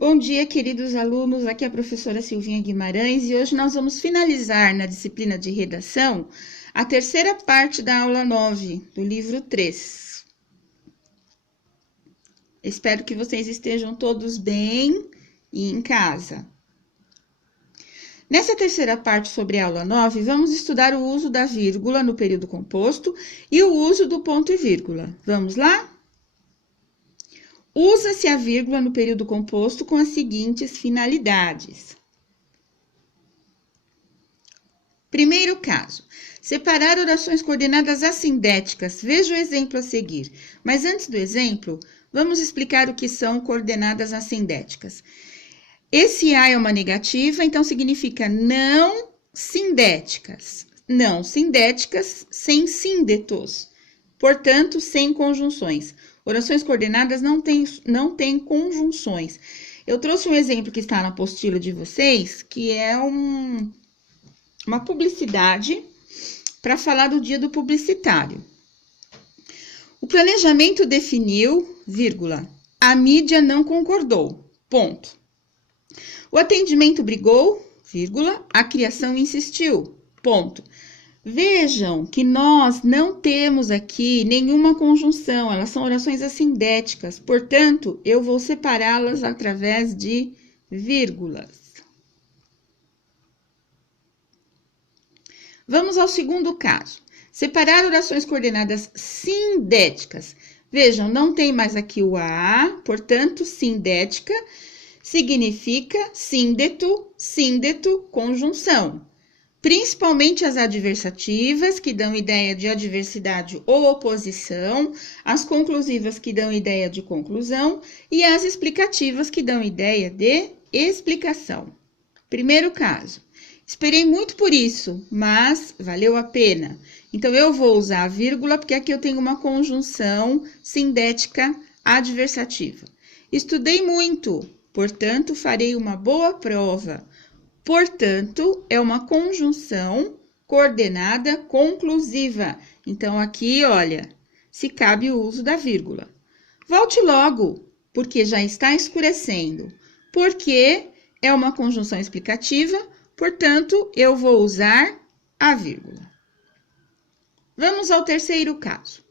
Bom dia, queridos alunos. Aqui é a professora Silvinha Guimarães e hoje nós vamos finalizar na disciplina de redação a terceira parte da aula 9 do livro 3. Espero que vocês estejam todos bem e em casa. Nessa terceira parte sobre a aula 9, vamos estudar o uso da vírgula no período composto e o uso do ponto e vírgula. Vamos lá? Usa-se a vírgula no período composto com as seguintes finalidades. Primeiro caso, separar orações coordenadas assindéticas. Veja o exemplo a seguir. Mas antes do exemplo, vamos explicar o que são coordenadas assindéticas. Esse A é uma negativa, então significa não sindéticas. Não sindéticas sem síndetos. Portanto, sem conjunções. Orações coordenadas não têm conjunções. Eu trouxe um exemplo que está na apostila de vocês, que é uma publicidade para falar do dia do publicitário. O planejamento definiu, vírgula, a mídia não concordou, ponto. O atendimento brigou, vírgula, a criação insistiu, ponto. Vejam que nós não temos aqui nenhuma conjunção, elas são orações assindéticas, portanto, eu vou separá-las através de vírgulas. Vamos ao segundo caso. Separar orações coordenadas sindéticas. Vejam, não tem mais aqui o A, portanto, sindética significa síndeto, conjunção. Principalmente as adversativas, que dão ideia de adversidade ou oposição, as conclusivas, que dão ideia de conclusão, e as explicativas, que dão ideia de explicação. Primeiro caso. Esperei muito por isso, mas valeu a pena. Então, eu vou usar a vírgula, porque aqui eu tenho uma conjunção sindética adversativa. Estudei muito, portanto, farei uma boa prova. Portanto, é uma conjunção coordenada conclusiva. Então, aqui, olha, se cabe o uso da vírgula. Volte logo, porque já está escurecendo. Porque é uma conjunção explicativa, portanto, eu vou usar a vírgula. Vamos ao terceiro caso.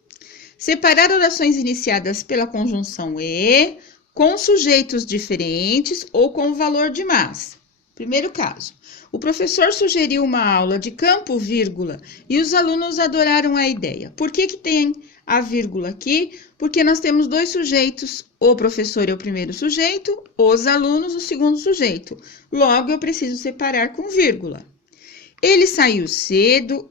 Separar orações iniciadas pela conjunção e, com sujeitos diferentes ou com valor de mas. Primeiro caso, o professor sugeriu uma aula de campo, vírgula, e os alunos adoraram a ideia. Por que tem a vírgula aqui? Porque nós temos dois sujeitos, o professor é o primeiro sujeito, os alunos o segundo sujeito. Logo, eu preciso separar com vírgula. Ele saiu cedo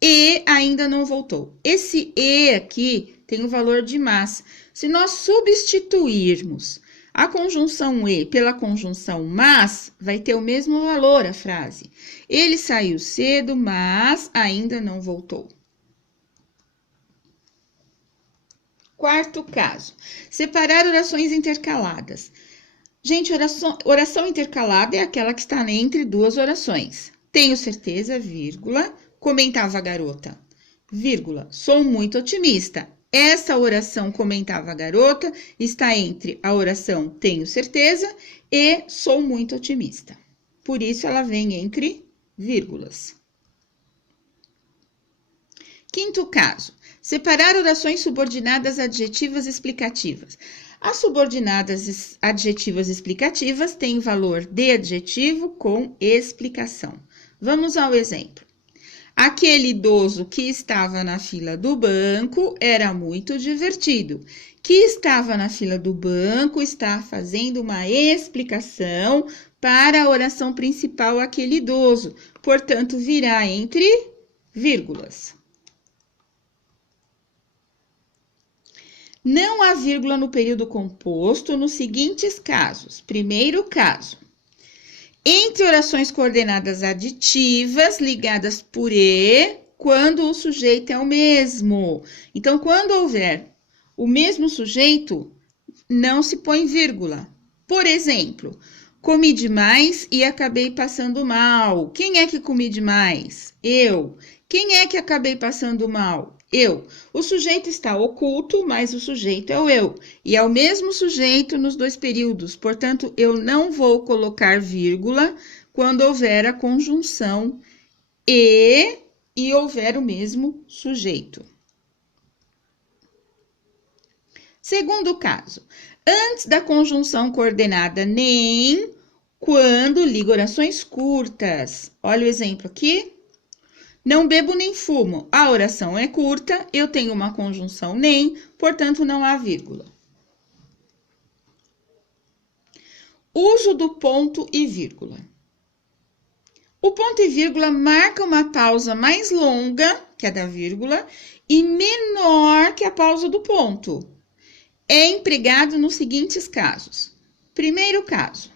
e ainda não voltou. Esse e aqui tem o valor de mas. Se nós substituirmos a conjunção e pela conjunção mas, vai ter o mesmo valor a frase. Ele saiu cedo, mas ainda não voltou. Quarto caso. Separar orações intercaladas. Gente, oração intercalada é aquela que está entre duas orações. Tenho certeza, vírgula, comentava a garota. Vírgula, sou muito otimista. Essa oração, comentava a garota, está entre a oração tenho certeza e sou muito otimista. Por isso, ela vem entre vírgulas. Quinto caso. Separar orações subordinadas adjetivas explicativas. As subordinadas adjetivas explicativas têm valor de adjetivo com explicação. Vamos ao exemplo. Aquele idoso que estava na fila do banco era muito divertido. Que estava na fila do banco está fazendo uma explicação para a oração principal aquele idoso. Portanto, virá entre vírgulas. Não há vírgula no período composto nos seguintes casos. Primeiro caso. Entre orações coordenadas aditivas ligadas por e, quando o sujeito é o mesmo. Então, quando houver o mesmo sujeito, não se põe vírgula. Por exemplo, comi demais e acabei passando mal. Quem é que comi demais? Eu. Quem é que acabei passando mal? Eu. O sujeito está oculto, mas o sujeito é o eu. E é o mesmo sujeito nos dois períodos. Portanto, eu não vou colocar vírgula quando houver a conjunção e houver o mesmo sujeito. Segundo caso, antes da conjunção coordenada nem, quando ligo orações curtas. Olha o exemplo aqui. Não bebo nem fumo. A oração é curta, eu tenho uma conjunção nem, portanto não há vírgula. Uso do ponto e vírgula. O ponto e vírgula marca uma pausa mais longa, que a da vírgula, e menor que a pausa do ponto. É empregado nos seguintes casos. Primeiro caso.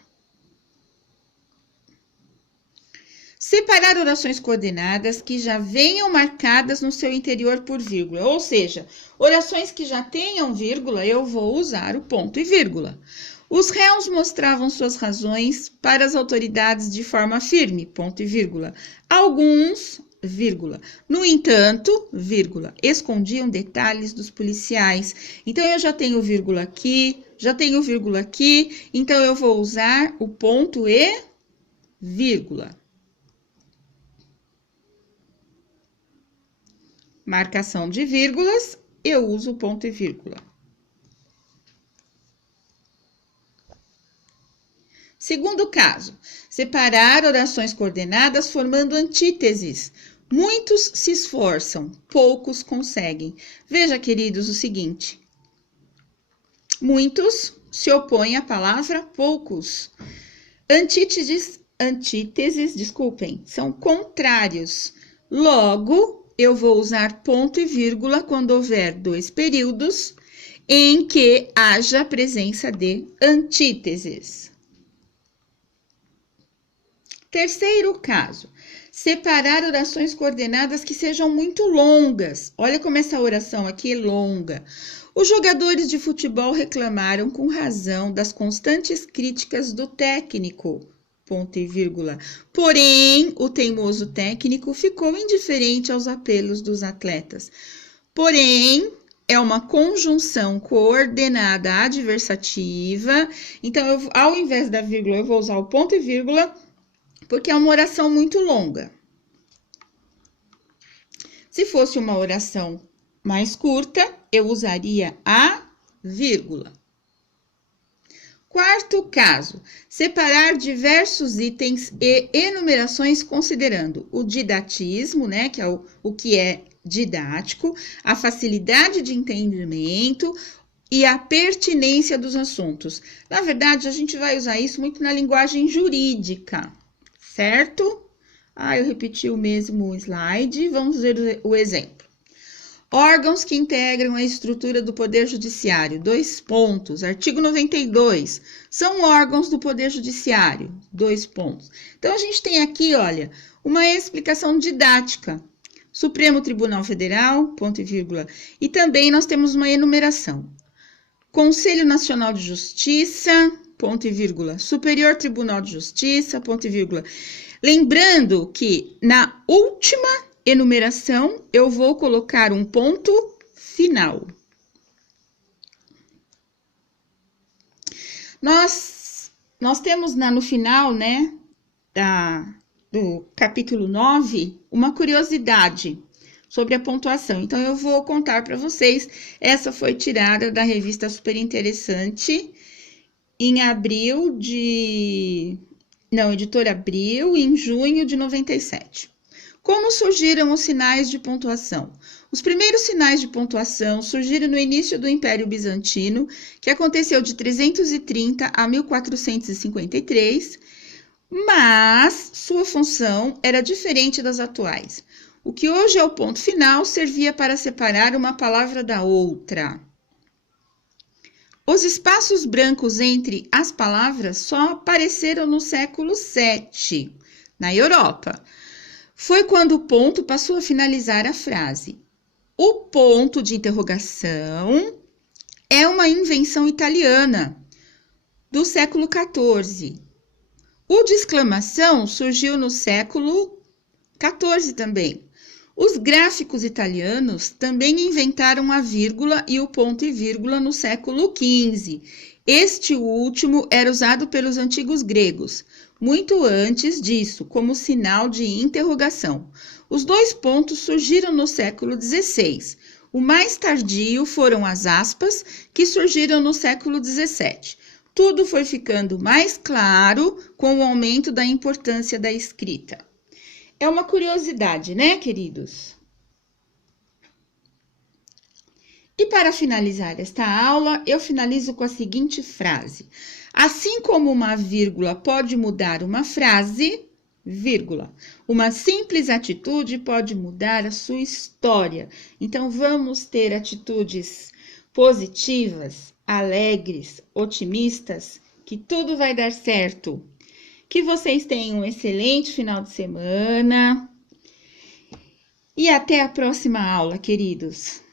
Separar orações coordenadas que já venham marcadas no seu interior por vírgula. Ou seja, orações que já tenham vírgula, eu vou usar o ponto e vírgula. Os réus mostravam suas razões para as autoridades de forma firme, ponto e vírgula. Alguns, vírgula. No entanto, vírgula, escondiam detalhes dos policiais. Então, eu já tenho vírgula aqui, então eu vou usar o ponto e vírgula. Marcação de vírgulas, eu uso o ponto e vírgula. Segundo caso, separar orações coordenadas formando antíteses. Muitos se esforçam, poucos conseguem. Veja, queridos, o seguinte. Muitos se opõem à palavra poucos. Antíteses, são contrários. Logo, eu vou usar ponto e vírgula quando houver dois períodos em que haja presença de antíteses. Terceiro caso, separar orações coordenadas que sejam muito longas. Olha como essa oração aqui é longa. Os jogadores de futebol reclamaram com razão das constantes críticas do técnico. Ponto e vírgula. Porém, o teimoso técnico ficou indiferente aos apelos dos atletas. Porém, é uma conjunção coordenada adversativa. Então, ao invés da vírgula, eu vou usar o ponto e vírgula, porque é uma oração muito longa. Se fosse uma oração mais curta, eu usaria a vírgula. Quarto caso, separar diversos itens e enumerações considerando o didatismo, né, que é o que é didático, a facilidade de entendimento e a pertinência dos assuntos. Na verdade, a gente vai usar isso muito na linguagem jurídica, certo? Eu repeti o mesmo slide, vamos ver o exemplo. Órgãos que integram a estrutura do Poder Judiciário, 2 pontos. Artigo 92, são órgãos do Poder Judiciário, 2 pontos. Então, a gente tem aqui, olha, uma explicação didática. Supremo Tribunal Federal, ponto e vírgula. E também nós temos uma enumeração. Conselho Nacional de Justiça, ponto e vírgula. Superior Tribunal de Justiça, ponto e vírgula. Lembrando que na última enumeração, eu vou colocar um ponto final. Nós temos no final, né, do capítulo 9, uma curiosidade sobre a pontuação. Então, eu vou contar para vocês. Essa foi tirada da revista Super Interessante, em Editora Abril, em junho de 97. Como surgiram os sinais de pontuação? Os primeiros sinais de pontuação surgiram no início do Império Bizantino, que aconteceu de 330 a 1453, mas sua função era diferente das atuais. O que hoje é o ponto final servia para separar uma palavra da outra. Os espaços brancos entre as palavras só apareceram no século VII, na Europa. Foi quando o ponto passou a finalizar a frase. O ponto de interrogação é uma invenção italiana do século XIV. O de exclamação surgiu no século XIV também. Os gráficos italianos também inventaram a vírgula e o ponto e vírgula no século XV. Este último era usado pelos antigos gregos, muito antes disso, como sinal de interrogação. Os dois pontos surgiram no século XVI. O mais tardio foram as aspas, que surgiram no século XVII. Tudo foi ficando mais claro com o aumento da importância da escrita. É uma curiosidade, né, queridos? E para finalizar esta aula, eu finalizo com a seguinte frase. Assim como uma vírgula pode mudar uma frase, vírgula, uma simples atitude pode mudar a sua história. Então, vamos ter atitudes positivas, alegres, otimistas, que tudo vai dar certo. Que vocês tenham um excelente final de semana. E até a próxima aula, queridos.